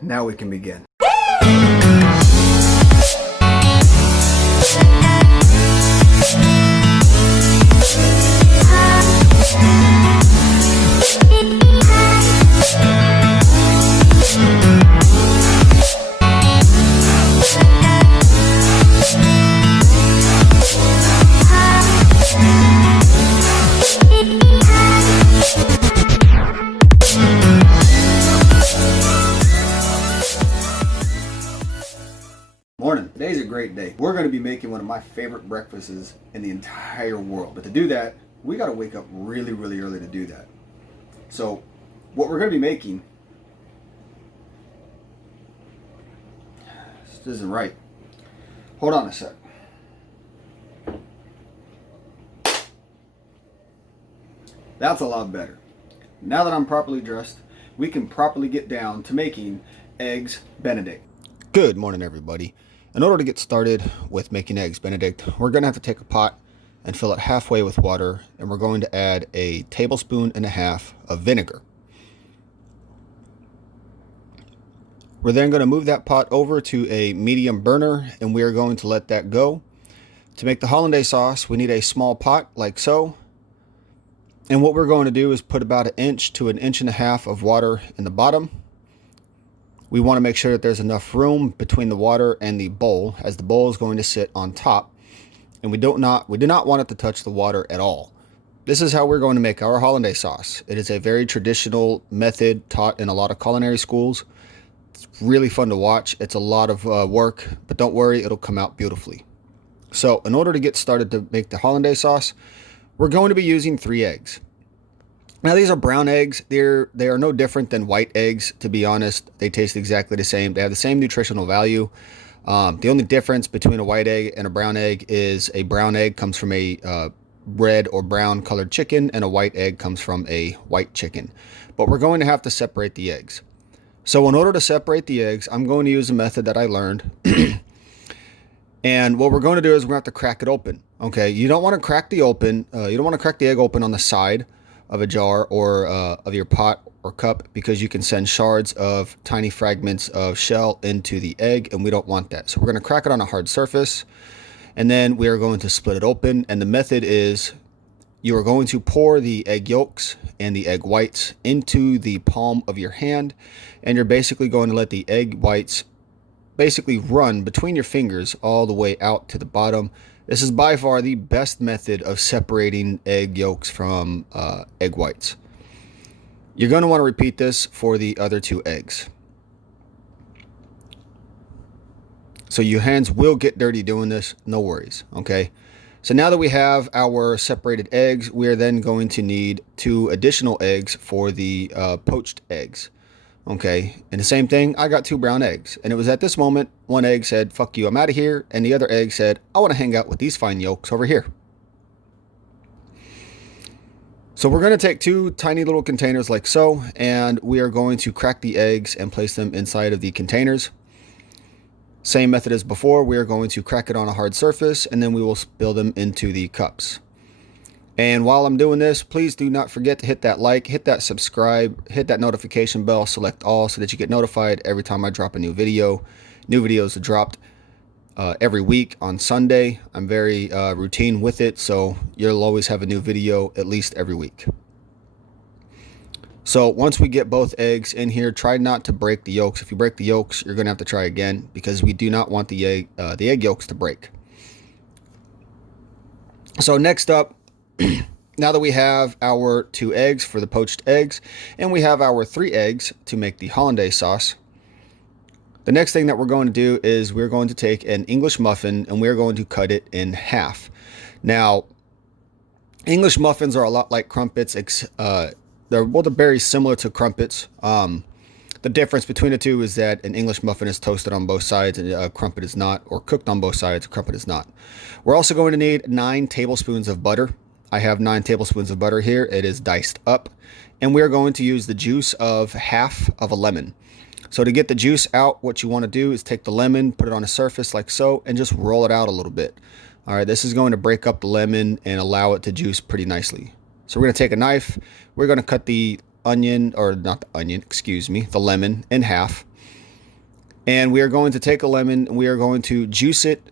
Now we can begin. Morning. Today's a great day. We're going to be making one of my favorite breakfasts in the entire world. But to do that, we got to wake up really early to do that. So what we're going to be making, this isn't right. Hold on a sec. That's a lot better. Now that I'm properly dressed, we can properly get down to making Eggs Benedict. Good morning, everybody. In order to get started with making Eggs Benedict, we're going to have to take a pot and fill it halfway with water, and we're going to add a tablespoon and a half of vinegar. We're then going to move that pot over to a medium burner, and we are going to let that go. To make the Hollandaise sauce, we need a small pot like so. And what we're going to do is put about 1 inch to 1.5 inches of water in the bottom. We want to make sure that there's enough room between the water and the bowl, as the bowl is going to sit on top. And we do not want it to touch the water at all. This is how we're going to make our Hollandaise sauce. It is a very traditional method taught in a lot of culinary schools. It's really fun to watch. It's a lot of work, but don't worry, it'll come out beautifully. So in order to get started to make the Hollandaise sauce, we're going to be using 3 eggs. Now these are brown eggs. They are no different than white eggs, to be honest. They taste exactly the same. They have the same nutritional value. The only difference between a white egg and a brown egg is a brown egg comes from a red or brown colored chicken, and a white egg comes from a white chicken. But we're going to have to separate the eggs. So in order to separate the eggs, I'm going to use a method that I learned. And what we're going to do is we're going to have to crack it open. Okay, you don't want to crack the egg open on the side of a jar or of your pot or cup, because you can send shards of tiny fragments of shell into the egg, and we don't want that. So we're going to crack it on a hard surface, and then we are going to split it open. And the method is you are going to pour the egg yolks and the egg whites into the palm of your hand, and you're basically going to let the egg whites basically run between your fingers all the way out to the bottom. This is by far the best method of separating egg yolks from egg whites. You're going to want to repeat this for the other 2 eggs. So your hands will get dirty doing this, no worries, okay? So now that we have our separated eggs, we are then going to need 2 additional eggs for the poached eggs. Okay, and the same thing, I got 2 brown eggs, and it was at this moment, one egg said, "Fuck you, I'm out of here," and the other egg said, "I want to hang out with these fine yolks over here." So we're going to take 2 tiny little containers like so, and we are going to crack the eggs and place them inside of the containers. Same method as before, we are going to crack it on a hard surface, and then we will spill them into the cups. And while I'm doing this, please do not forget to hit that like, hit that subscribe, hit that notification bell, select all, so that you get notified every time I drop a new video. New videos are dropped every week on Sunday. I'm very routine with it, so you'll always have a new video at least every week. So once we get both eggs in here, try not to break the yolks. If you break the yolks, you're going to have to try again, because we do not want the egg yolks to break. So next up, now that we have our 2 eggs for the poached eggs, and we have our 3 eggs to make the Hollandaise sauce, the next thing that we're going to do is we're going to take an English muffin, and we're going to cut it in half. Now, English muffins are a lot like crumpets. They're very similar to crumpets. The difference between the two is that an English muffin is toasted on both sides and a crumpet is not, or cooked on both sides, a crumpet is not. We're also going to need 9 tablespoons of butter. I have 9 tablespoons of butter here. It is diced up. And we're going to use the juice of half of a lemon. So to get the juice out, what you want to do is take the lemon, put it on a surface like so, and just roll it out a little bit. All right, this is going to break up the lemon and allow it to juice pretty nicely. So we're going to take a knife. We're going to cut the onion, or not the onion, excuse me, the lemon in half. And we are going to take a lemon and we are going to juice it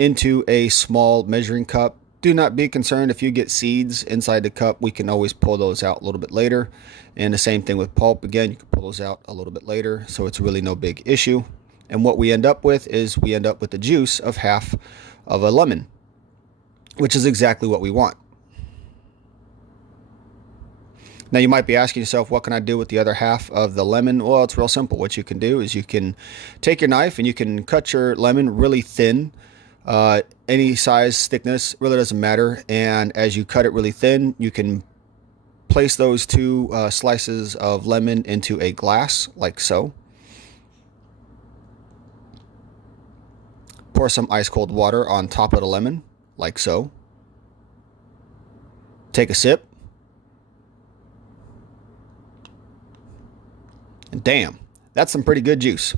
into a small measuring cup. Do not be concerned if you get seeds inside the cup. We can always pull those out a little bit later. And the same thing with pulp. Again, you can pull those out a little bit later. So it's really no big issue. And what we end up with is we end up with the juice of half of a lemon, which is exactly what we want. Now you might be asking yourself, what can I do with the other half of the lemon? Well, it's real simple. What you can do is you can take your knife and you can cut your lemon really thin. Any size, thickness, really doesn't matter. And as you cut it really thin, you can place those two slices of lemon into a glass like so. Pour some ice cold water on top of the lemon like so. Take a sip. And damn, that's some pretty good juice.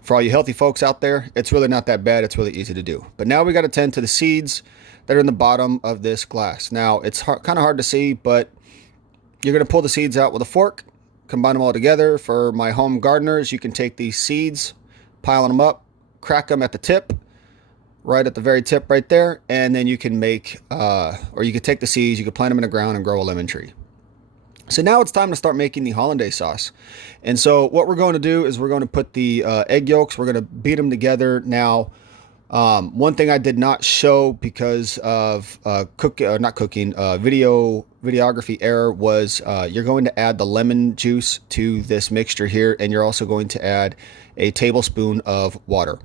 For all you healthy folks out there, it's really not that bad. It's really easy to do. But now we got to tend to the seeds that are in the bottom of this glass. Now, it's kind of hard to see, but you're going to pull the seeds out with a fork, combine them all together. For my home gardeners, you can take these seeds, pile them up, crack them at the tip, right at the very tip right there, and then you can make, or you could take the seeds, you could plant them in the ground and grow a lemon tree. So now it's time to start making the hollandaise sauce. And so what we're going to do is we're going to put the egg yolks, we're going to beat them together. Now, one thing I did not show because of videography error was you're going to add the lemon juice to this mixture here, and you're also going to add a tablespoon of water.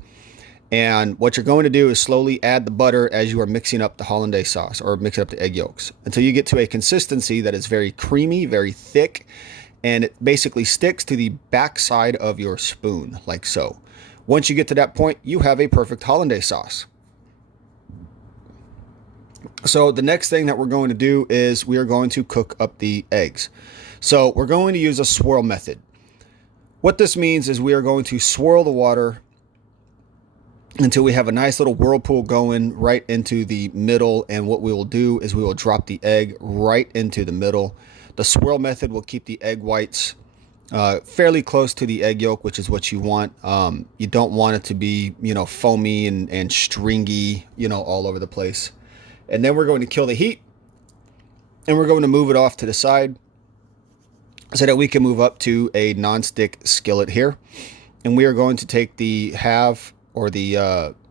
And what you're going to do is slowly add the butter as you are mixing up the hollandaise sauce or mixing up the egg yolks until you get to a consistency that is very creamy, very thick, and it basically sticks to the back side of your spoon like so. Once you get to that point, you have a perfect hollandaise sauce. So the next thing that we're going to do is we are going to cook up the eggs. So we're going to use a swirl method. What this means is we are going to swirl the water until we have a nice little whirlpool going right into the middle. And what we will do is we will drop the egg right into the middle. The swirl method will keep the egg whites fairly close to the egg yolk, which is what you want. You don't want it to be, foamy and stringy, all over the place. And then we're going to kill the heat and we're going to move it off to the side so that we can move up to a non-stick skillet here. And we are going to take the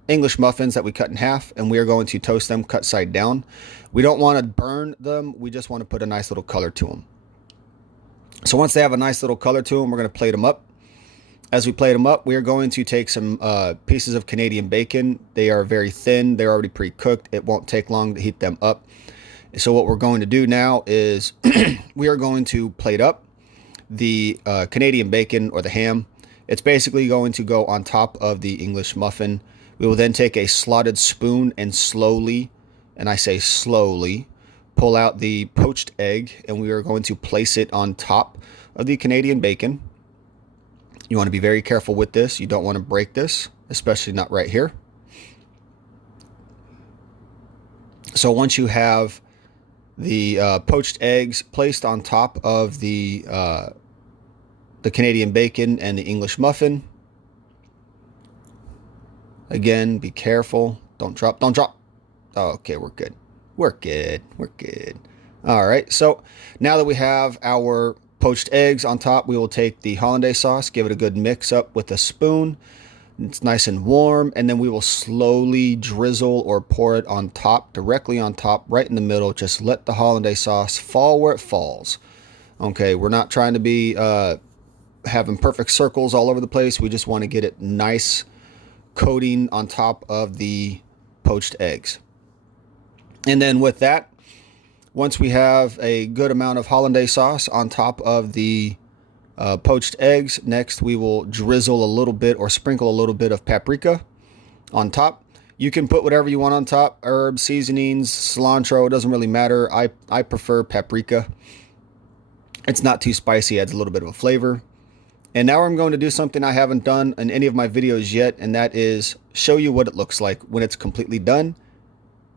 English muffins that we cut in half, and we are going to toast them cut side down. We don't want to burn them. We just want to put a nice little color to them. So once they have a nice little color to them, we're going to plate them up. As we plate them up, we are going to take some pieces of Canadian bacon. They are very thin. They're already pre-cooked. It won't take long to heat them up. So what we're going to do now is we are going to plate up the Canadian bacon or the ham. It's basically going to go on top of the English muffin. We will then take a slotted spoon and slowly, and I say slowly, pull out the poached egg, and we are going to place it on top of the Canadian bacon. You want to be very careful with this. You don't want to break this, especially not right here. So once you have the poached eggs placed on top of the Canadian bacon and the English muffin. Again, be careful. Don't drop. Don't drop. Oh, okay, we're good. We're good. We're good. All right. So now that we have our poached eggs on top, we will take the hollandaise sauce, give it a good mix up with a spoon. It's nice and warm. And then we will slowly drizzle or pour it on top, directly on top, right in the middle. Just let the hollandaise sauce fall where it falls. Okay. We're not trying to be, having perfect circles all over the place. We just want to get it nice coating on top of the poached eggs. And then with that, once we have a good amount of hollandaise sauce on top of the poached eggs, next we will drizzle a little bit or sprinkle a little bit of paprika on top. You can put whatever you want on top, herbs, seasonings, cilantro, it doesn't really matter. I prefer paprika. It's not too spicy, adds a little bit of a flavor. And now I'm going to do something I haven't done in any of my videos yet, and that is show you what it looks like when it's completely done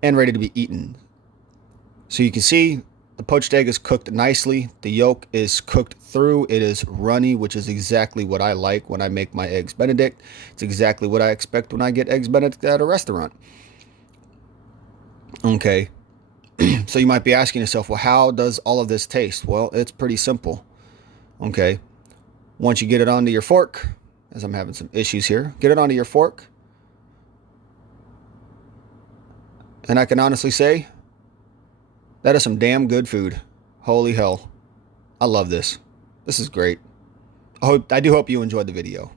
and ready to be eaten. So you can see The poached egg is cooked nicely. The yolk is cooked through. It is runny, which is exactly what I like when I make my Eggs Benedict. It's exactly what I expect when I get Eggs Benedict at a restaurant. Okay, so you might be asking yourself, well, how does all of this taste? Well, it's pretty simple. Okay, once you get it onto your fork, as I'm having some issues here, get it onto your fork. And I can honestly say, that is some damn good food. Holy hell. I love this. This is great. I do hope you enjoyed the video.